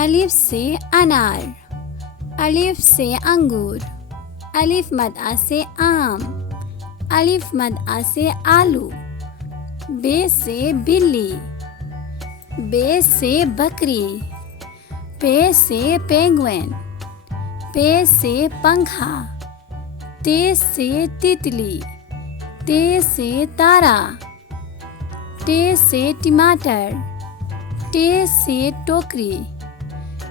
الف سے انار، الف سے انگور، الف مد آ سے آم، الف مد آ سے آلو، بے سے بلی، بے سے بکری، پے سے پینگوئن، پے سے پنکھا، تے سے تتلی، تے سے تارا، ٹے سے ٹماٹر، ٹے سے ٹوکری،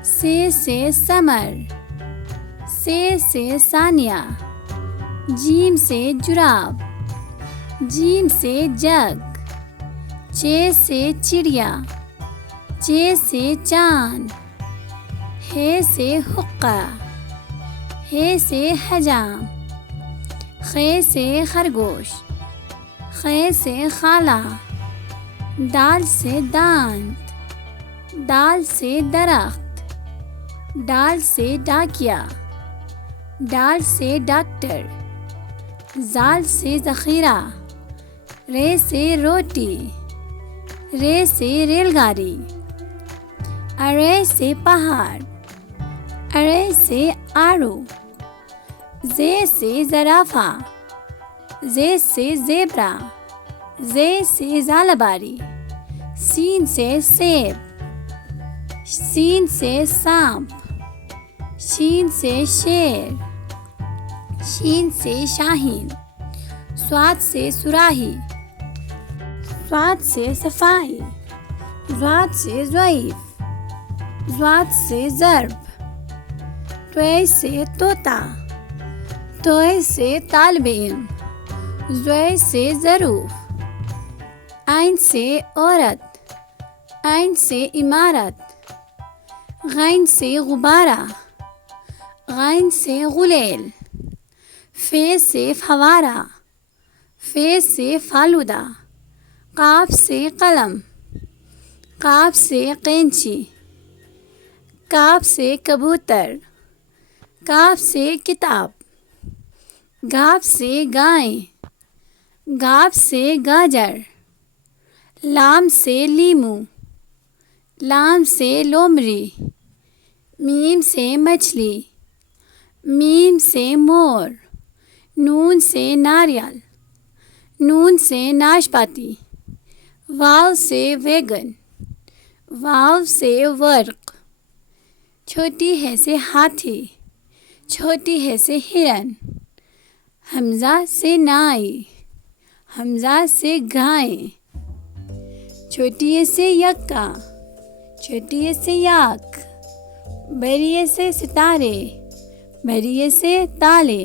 سے سمر، سے ثانیہ، جیم سے جراب، جیم سے جگ، چے سے چڑیا، چے سے چاند، ہے سے حقہ، ہے سے حجام، خے سے خرگوش، خے سے خالہ، دال سے دانت، دال سے درخت، ڈال سے ڈاکیا، ڈال سے ڈاکٹر، زال سے ذخیرہ، رے سے روٹی، رے سے ریل گاڑی، ارے سے پہاڑ، ارے سے آڑو، زے سے زرافہ، زے سے زیبرا، زے سے زالباری، سین سے سیب، سین سے سانپ، شین سے شیر، شین سے شاہین، صاد سے صراحی، صاد سے صفائی، ضاد سے ضعیف، ضاد سے ضرب، طے سے طوطا، طے سے طالب علم، ضے سے ظروف، عین سے عورت، عین سے عمارت، غین سے غبارہ، غین سے غلیل، فے سے فوارہ، فے سے فالودہ، قاف سے قلم، قاف سے قینچی، کاف سے کبوتر، کاف سے کتاب، گاف سے گائیں، گاف سے گاجر، لام سے لیمو، لام سے لومڑی، میم سے مچھلی، میم سے مور، نون سے ناریل، نون سے ناشپاتی، واو سے ویگن، واو سے ورق، چھوٹی ہے سے ہاتھی، چھوٹی ہے سے ہرن، حمزہ سے نائی، حمزہ سے گائیں، چھوٹی ہے سے یکا، چھوٹی ہے سے یاک، بڑی ہے سے ستارے، بڑی ہے سے تالے۔